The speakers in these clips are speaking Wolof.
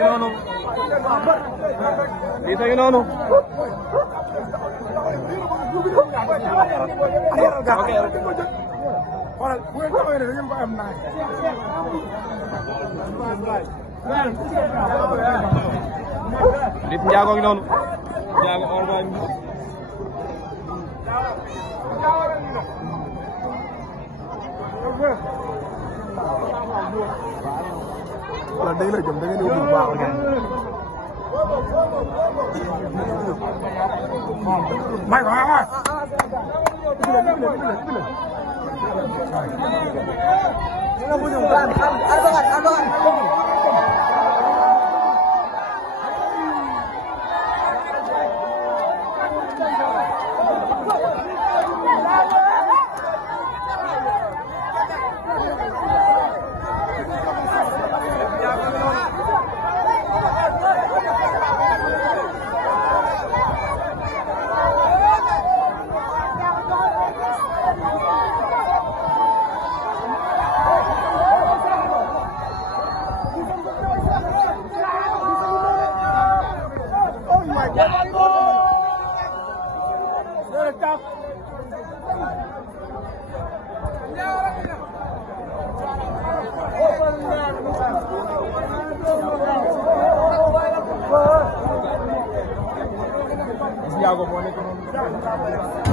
ngi noonu Liss a ngi noonu Liss Ndiago ngi noonu Ndiago orba wala day la jëm da ngeen di wut baax may ko Ndiago moo nekk noonu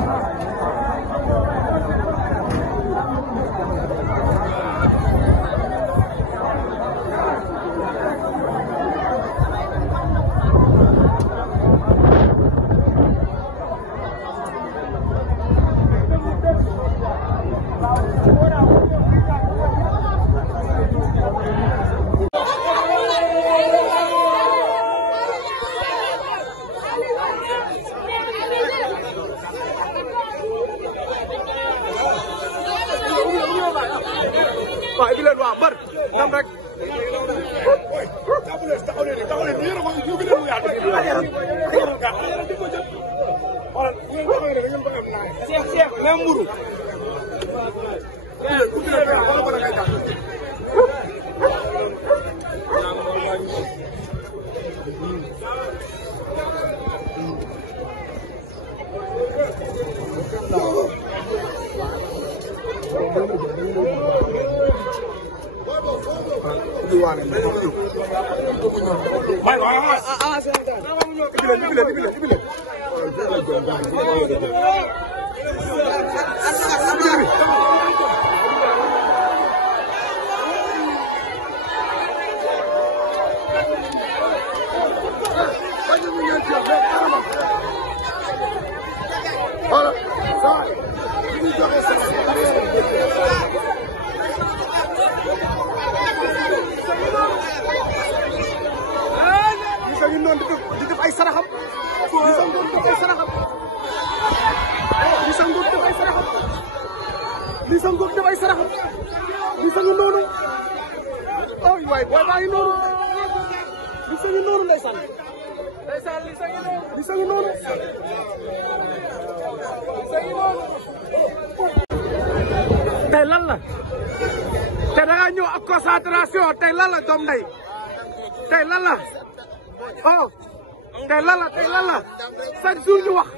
waaw bi leen waa mbër ndam rek Cheikh même mburu di def ay saraxam Liss Ngor def ay saraxam Liss Ngor def ay saraxam Liss ngi noonu ay waay booy baa ngi noonu Liss ngi noonu ndeysaan Liss ngi noonu tey lan la te da nga ñëw ak concentration tey lan la doom ndey tey lan la oh tey lan la chaque jour ñu wax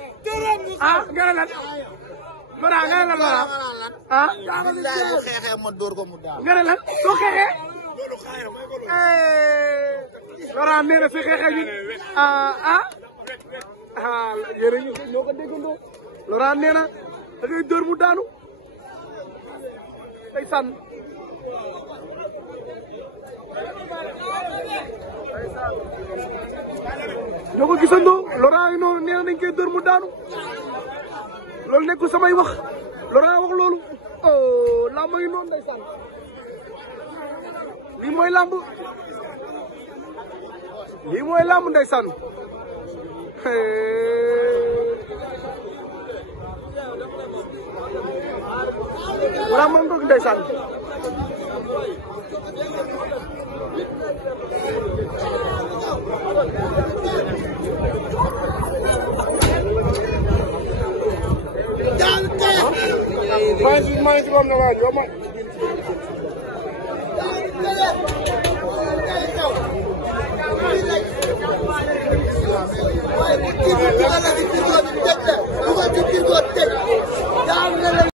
ah nga ne lan Laurent nga ne lan Laurent ah xeexee ma dóor ko mu daal nga ne lan soo xeexee Laurent nee na fi xeexee ñun yéen a ñoo ko déggandoo Laurent nee na da ngay dóor mu daanu day sànn ñoo ko gisandoo Laurent yi noonu nee na dañ koy dóor mu daanu loolu nekkul samay wax Laurent wax loolu oh làmb yi noonu day sànn lii mooy làmb day sànn wala moom toog ndeysaan maa ngi ci moom na waaj